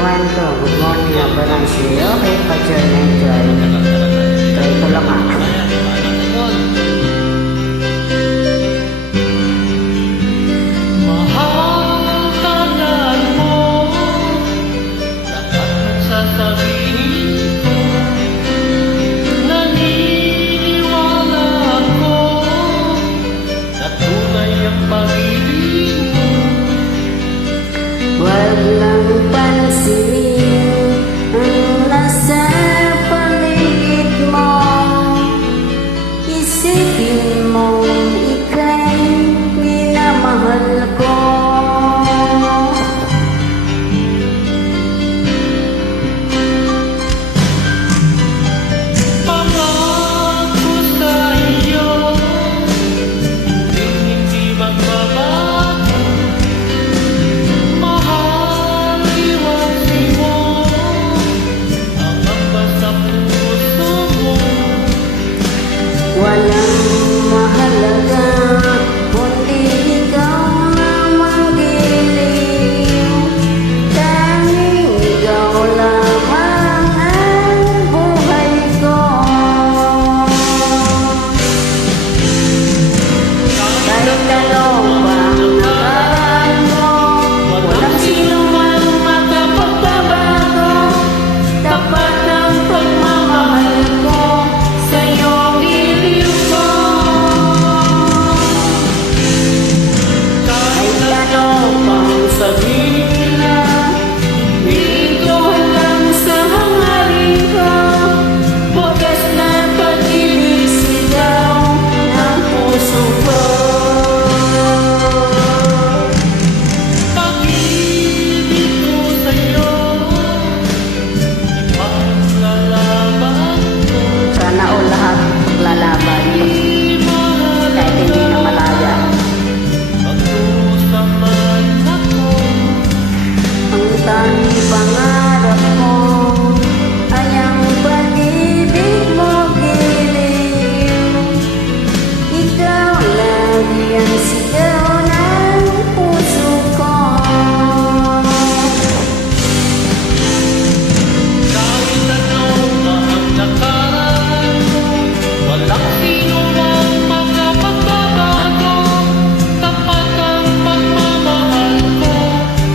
everyone to. Good morning, Avalanche. Okay, pa-journey enjoy. Try ko lang Mahal tandaan mo, dapat nagsasabihin ko, naniniwala ako, na tunay ang pag-ibig mo. Wag lang pansinin ang nasa paligid mo. Isipin mo ika'y minamahal ko. Pangako sa iyo, hindi magbabago. Mahal, iwasin mo ang basta puso mo. Walang mahalaga kundi ikaw lamang giliw. Tanging ikaw lamang ang buhay ko. Kahit anong pang nakaraan mo, walang sino man makapagbabago. Tapat ang pagmamahal ko sa'yo, giliw ko. Kahit ano pang sabihin nila, dito lang sa hangarin ko. Wagas na pag-ibig sigaw ng puso ko. Pag-ibig ko sa'yo, di maglalaban ko. Sana all lahat maglalaban kahit hindi na malaya. Pagdusa man ako, Ang tanging pangarap ko ay ang pag-ibig mo, giliw. Ikaw lagi ang sigaw ng puso ko. kahit ano pa ang nakaraan mo, walang sino mang makapagbabago. Tapat ang pagmamahal ko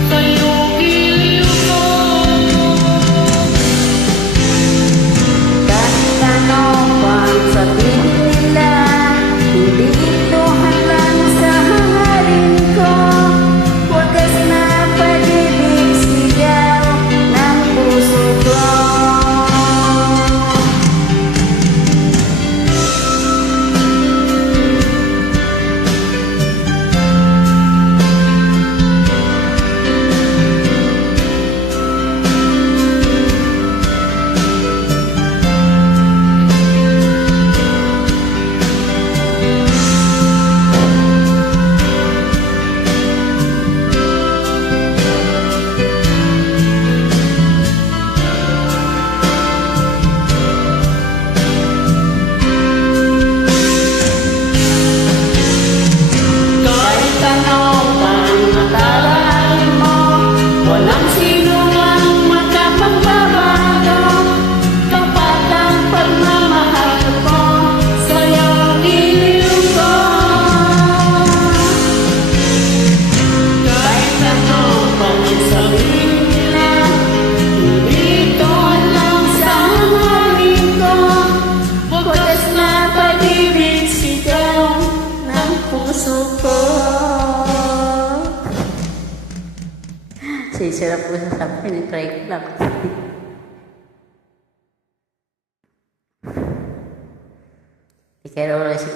sa'yo, giliw ko. Kahit ano pang sabihin nila, hindi ito halang sa hangarin ko. Wagas na pag-ibig sigaw ng puso ko. Kahit anong pang nakaraan mo, walang sino mang makapagbabago. Tapat ang pagmamahal ko sa'yo, giliw ko. Kahit ano pang sabihin nila, hindi ito lang sa hangarin ko. Wagas na pag-ibig sigaw ng puso ko. Sisira po sa sabi, try ko lang. Ikaw ulit si